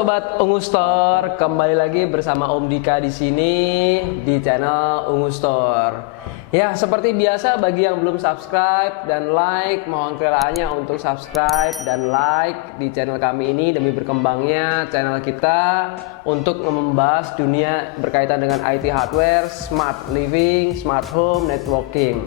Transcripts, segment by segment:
Sobat Ungu Store, kembali lagi bersama Om Dika di sini di channel Ungu Store. Ya, seperti biasa bagi yang belum subscribe dan like, mohon kiranya untuk subscribe dan like di channel kami ini demi berkembangnya channel kita untuk membahas dunia berkaitan dengan IT hardware, smart living, smart home, networking.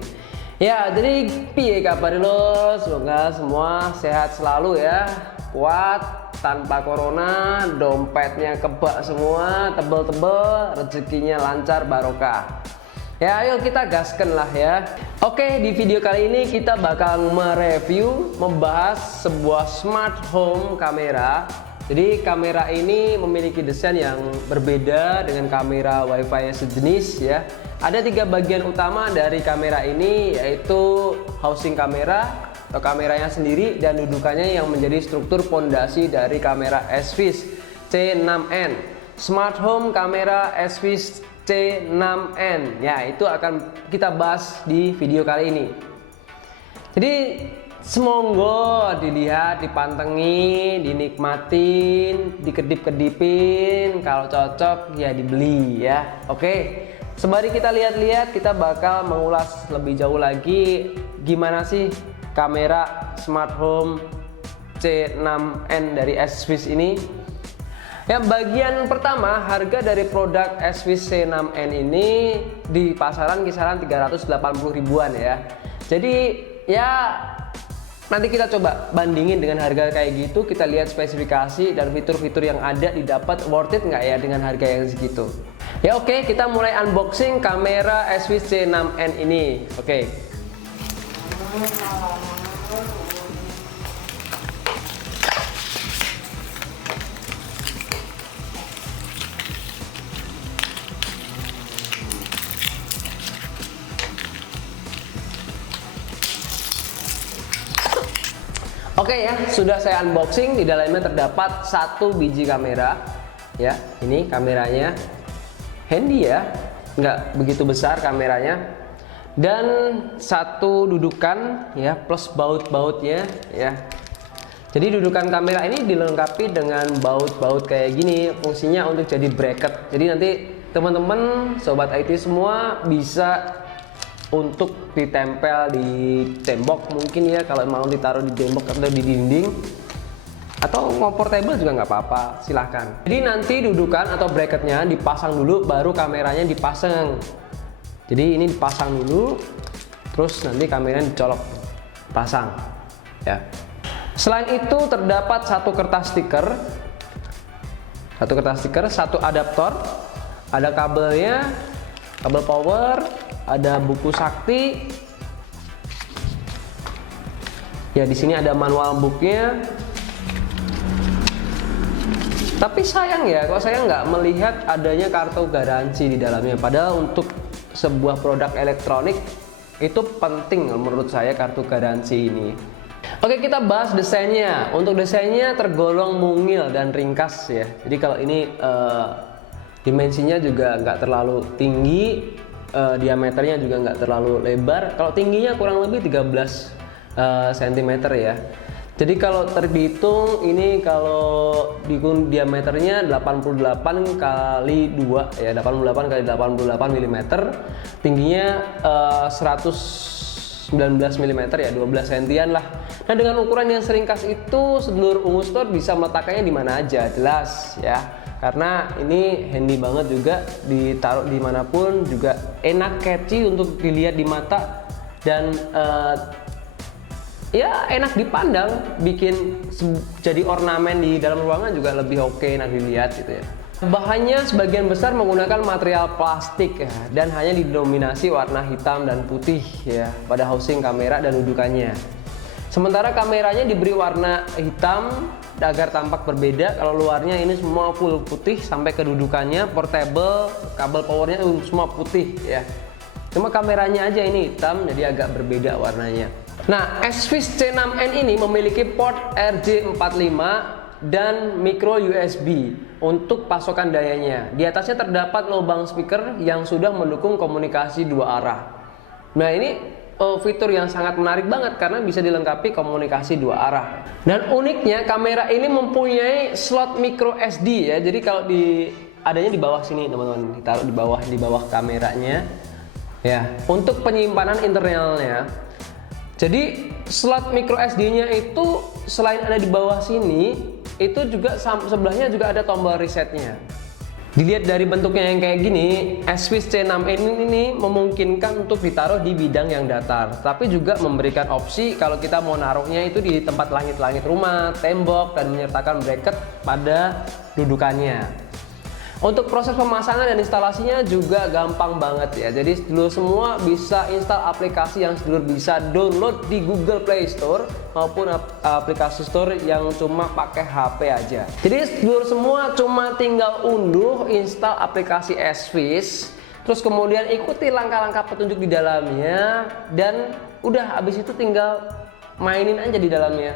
Ya, jadi piye kabar lo? Semoga semua sehat selalu ya, kuat, tanpa corona, dompetnya kebak semua, tebel-tebel, rezekinya lancar barokah. Ya, ayo kita gasken lah ya. Oke, di video kali ini kita bakal mereview, membahas sebuah smart home kamera. Jadi kamera ini memiliki desain yang berbeda dengan kamera WiFi sejenis ya. Ada 3 bagian utama dari kamera ini, yaitu housing kamera atau kameranya sendiri dan dudukannya yang menjadi struktur pondasi dari kamera SVIS C6N. Smart home kamera SVIS C6N. Ya, itu akan kita bahas di video kali ini. Jadi semoga dilihat, dipantengi, dinikmatin, dikedip-kedipin, kalau cocok ya dibeli ya. Oke. Sembari kita lihat-lihat, kita bakal mengulas lebih jauh lagi gimana sih kamera smart home C6N dari SVIS ini. Ya, bagian pertama, harga dari produk SVIS C6N ini di pasaran kisaran 380 ribuan ya. Jadi ya nanti kita coba bandingin dengan harga kayak gitu, kita lihat spesifikasi dan fitur-fitur yang ada didapat worth it nggak ya dengan harga yang segitu. Ya oke, kita mulai unboxing kamera SVIS C6N ini. Oke. Oke ya, sudah saya unboxing. Di dalamnya terdapat 1 biji kamera. Ya, ini kameranya. Handy ya, nggak begitu besar kameranya. Dan 1 dudukan ya, plus baut-bautnya ya. Jadi dudukan kamera ini dilengkapi dengan baut-baut kayak gini, fungsinya untuk jadi bracket. Jadi nanti teman-teman sobat IT semua bisa untuk ditempel di tembok mungkin ya, kalau mau ditaruh di tembok atau di dinding, atau mau portable juga nggak apa-apa, silahkan. Jadi nanti dudukan atau bracketnya dipasang dulu, baru kameranya dipasang. Jadi ini dipasang dulu, terus nanti kameranya dicolok, pasang ya. Selain itu terdapat 1 kertas stiker, 1 adaptor, ada kabelnya, kabel power, ada buku sakti. Ya, di sini ada manual booknya. Tapi sayang ya, kalau saya nggak melihat adanya kartu garansi di dalamnya. Padahal untuk sebuah produk elektronik itu penting menurut saya kartu garansi ini. Oke, kita bahas desainnya. Untuk desainnya tergolong mungil dan ringkas ya. Jadi kalau ini dimensinya juga nggak terlalu tinggi, diameternya juga nggak terlalu lebar. Kalau tingginya kurang lebih 13 cm ya. Jadi kalau terhitung ini, kalau diameternya 88 kali 2 ya, 88 kali 88 mm, tingginya 119 mm ya, 12 cm lah. Nah, dengan ukuran yang seringkas itu, sedulur Ungu Store bisa meletakkannya di mana aja, jelas ya. Karena ini handy banget juga, ditaruh dimanapun juga enak, catchy untuk dilihat di mata, dan ya enak dipandang, bikin jadi ornamen di dalam ruangan juga lebih oke, enak dilihat gitu ya. Bahannya sebagian besar menggunakan material plastik ya, dan hanya didominasi warna hitam dan putih ya pada housing kamera dan dudukannya. Sementara kameranya diberi warna hitam agar tampak berbeda. Kalau luarnya ini semua full putih sampai ke dudukannya, portable, kabel powernya semua putih ya. Cuma kameranya aja ini hitam, jadi agak berbeda warnanya. Nah, SVIS C6N ini memiliki port RJ45 dan micro USB untuk pasokan dayanya. Di atasnya terdapat lubang speaker yang sudah mendukung komunikasi 2 arah. Nah, ini fitur yang sangat menarik banget karena bisa dilengkapi komunikasi dua arah. Dan uniknya kamera ini mempunyai slot micro SD ya. Jadi kalau adanya di bawah sini teman-teman, ditaruh di bawah kameranya ya, untuk penyimpanan internalnya. Jadi slot micro SD-nya itu selain ada di bawah sini, itu juga sebelahnya juga ada tombol resetnya. Dilihat dari bentuknya yang kayak gini, S-Swiss C6N ini memungkinkan untuk ditaruh di bidang yang datar, tapi juga memberikan opsi kalau kita mau naruhnya itu di tempat langit-langit rumah, tembok, dan menyertakan bracket pada dudukannya. Untuk proses pemasangan dan instalasinya juga gampang banget ya. Jadi sedulur semua bisa install aplikasi yang sedulur bisa download di Google Play Store maupun aplikasi Store yang cuma pakai HP aja. Jadi sedulur semua cuma tinggal unduh, install aplikasi S-Swiss, terus kemudian ikuti langkah-langkah petunjuk di dalamnya, dan udah habis itu tinggal mainin aja di dalamnya.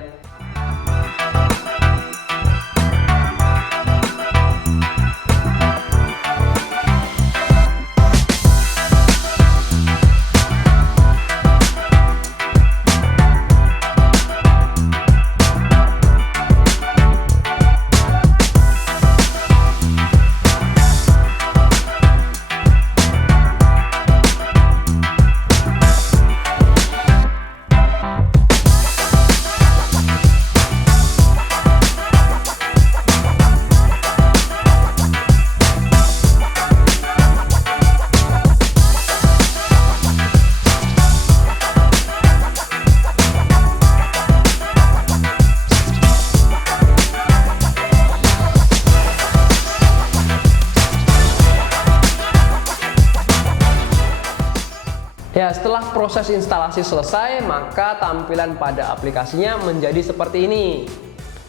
Ya, setelah proses instalasi selesai, maka tampilan pada aplikasinya menjadi seperti ini.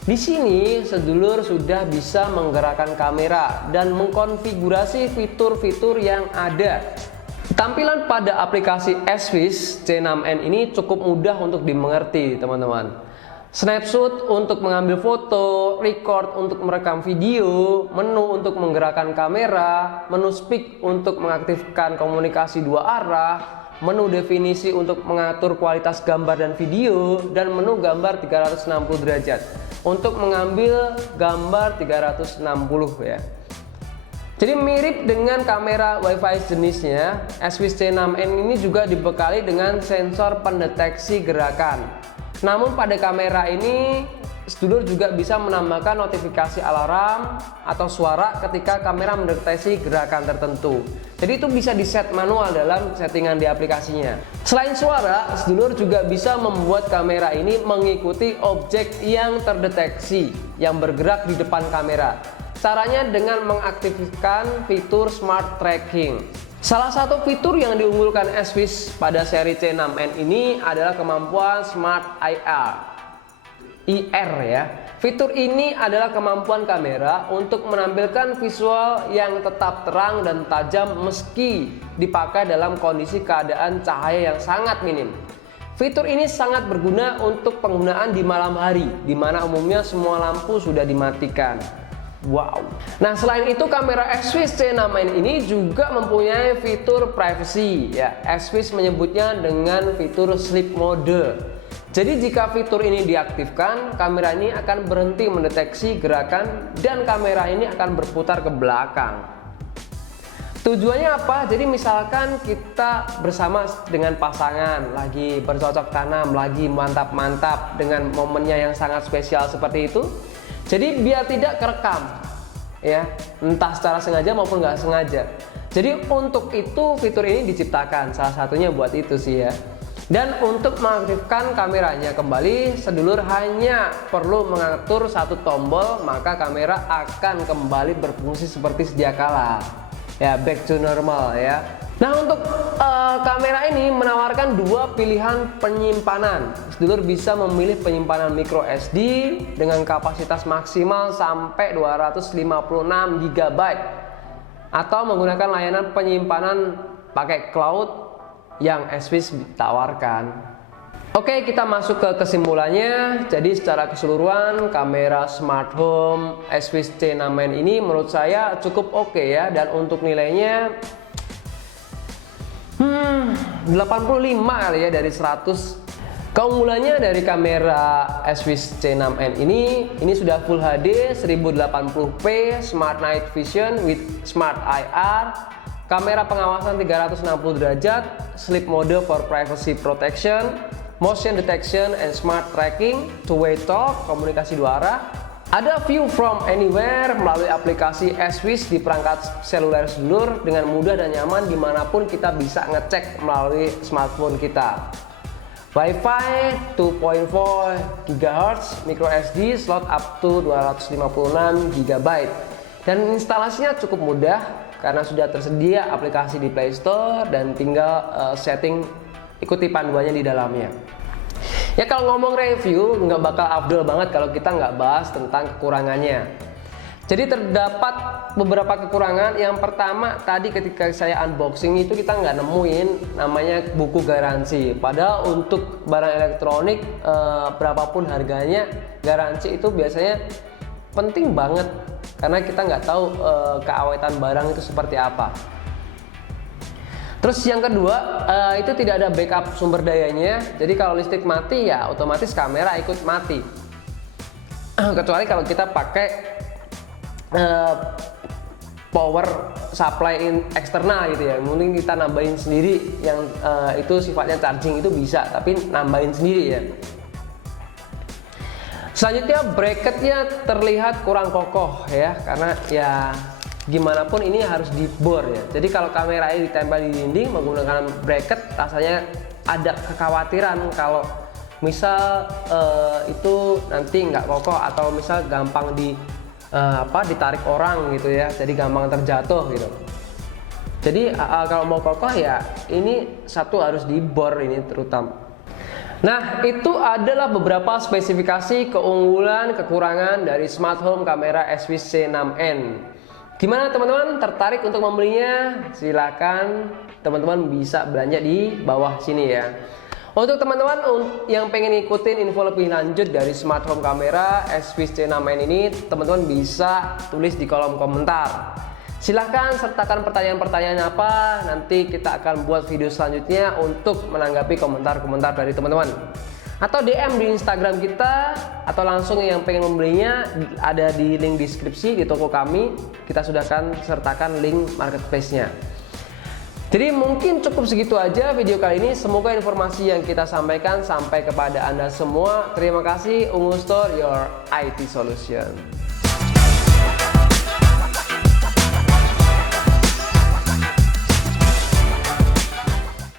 Di sini, sedulur sudah bisa menggerakkan kamera dan mengkonfigurasi fitur-fitur yang ada. Tampilan pada aplikasi S-Swiss C6N ini cukup mudah untuk dimengerti, teman-teman. Snapshot untuk mengambil foto, record untuk merekam video, menu untuk menggerakkan kamera, menu speak untuk mengaktifkan komunikasi dua arah, menu definisi untuk mengatur kualitas gambar dan video, dan menu gambar 360 derajat untuk mengambil gambar 360 ya. Jadi mirip dengan kamera WiFi jenisnya, S-Swiss C6N ini juga dibekali dengan sensor pendeteksi gerakan. Namun pada kamera ini sedulur juga bisa menambahkan notifikasi alarm atau suara ketika kamera mendeteksi gerakan tertentu. Jadi itu bisa di-set manual dalam settingan di aplikasinya. Selain suara, sedulur juga bisa membuat kamera ini mengikuti objek yang terdeteksi yang bergerak di depan kamera. Caranya dengan mengaktifkan fitur Smart Tracking. Salah satu fitur yang diunggulkan S-Swiss pada seri C6N ini adalah kemampuan Smart IR ya. Fitur ini adalah kemampuan kamera untuk menampilkan visual yang tetap terang dan tajam meski dipakai dalam kondisi keadaan cahaya yang sangat minim. Fitur ini sangat berguna untuk penggunaan di malam hari, di mana umumnya semua lampu sudah dimatikan. Wow. Nah, selain itu kamera S-Swiss C6N ini juga mempunyai fitur privacy ya. S-Swiss menyebutnya dengan fitur sleep mode. Jadi jika fitur ini diaktifkan, kamera ini akan berhenti mendeteksi gerakan dan kamera ini akan berputar ke belakang. Tujuannya apa? Jadi misalkan kita bersama dengan pasangan, lagi bercocok tanam, lagi mantap-mantap dengan momennya yang sangat spesial seperti itu. Jadi biar tidak kerekam, ya, entah secara sengaja maupun nggak sengaja. Jadi untuk itu fitur ini diciptakan, salah satunya buat itu sih ya. Dan untuk mengaktifkan kameranya kembali, sedulur hanya perlu mengatur satu tombol, maka kamera akan kembali berfungsi seperti sedia kala. Ya, back to normal ya. Nah, untuk kamera ini menawarkan dua pilihan penyimpanan. Sedulur bisa memilih penyimpanan micro SD dengan kapasitas maksimal sampai 256 GB atau menggunakan layanan penyimpanan pakai cloud yang S-Swiss tawarkan. Oke, kita masuk ke kesimpulannya. Jadi secara keseluruhan kamera smart home S-Swiss C6N ini menurut saya cukup oke ya, dan untuk nilainya 85 kali ya dari 100. Keunggulannya dari kamera Swiss C6N ini sudah Full HD 1080p, Smart Night Vision with Smart IR, kamera pengawasan 360 derajat, sleep mode for privacy protection, motion detection and smart tracking, two-way talk, komunikasi dua arah. Ada view from anywhere melalui aplikasi Swiss di perangkat seluler sedulur dengan mudah dan nyaman dimanapun kita bisa ngecek melalui smartphone kita. Wi-Fi 2.4 GHz, micro SD slot up to 256 GB. Dan instalasinya cukup mudah karena sudah tersedia aplikasi di Play Store dan tinggal setting, ikuti panduannya di dalamnya. Ya kalau ngomong review nggak bakal afdol banget kalau kita nggak bahas tentang kekurangannya. Jadi terdapat beberapa kekurangan. Yang pertama tadi ketika saya unboxing itu kita nggak nemuin namanya buku garansi. Padahal untuk barang elektronik berapapun harganya, garansi itu biasanya penting banget karena kita nggak tahu keawetan barang itu seperti apa. Terus yang kedua itu tidak ada backup sumber dayanya. Jadi kalau listrik mati ya otomatis kamera ikut mati. Kecuali kalau kita pakai power supply eksternal gitu ya, mungkin kita nambahin sendiri yang itu sifatnya charging itu bisa, tapi nambahin sendiri ya. Selanjutnya bracketnya terlihat kurang kokoh ya, karena ya gimana pun ini harus dibor ya. Jadi kalau kamera ini ditempel di dinding menggunakan bracket, rasanya ada kekhawatiran kalau misal itu nanti nggak kokoh atau misal gampang ditarik orang gitu ya, jadi gampang terjatuh gitu. Jadi kalau mau kokoh ya ini satu harus dibor ini terutama. Nah itu adalah beberapa spesifikasi keunggulan kekurangan dari smart home kamera Swiss C6N. Gimana teman-teman, tertarik untuk membelinya? Silakan teman-teman bisa belanja di bawah sini ya. Untuk teman-teman yang pengen ikutin info lebih lanjut dari smart home kamera Swiss C6N ini, teman-teman bisa tulis di kolom komentar. Silahkan sertakan pertanyaan-pertanyaan apa, nanti kita akan buat video selanjutnya untuk menanggapi komentar-komentar dari teman-teman. Atau DM di Instagram kita, atau langsung yang pengen membelinya ada di link deskripsi di toko kami. Kita sudah akan sertakan link marketplace-nya. Jadi mungkin cukup segitu aja video kali ini. Semoga informasi yang kita sampaikan sampai kepada Anda semua. Terima kasih. Ungu Store, your IT solution.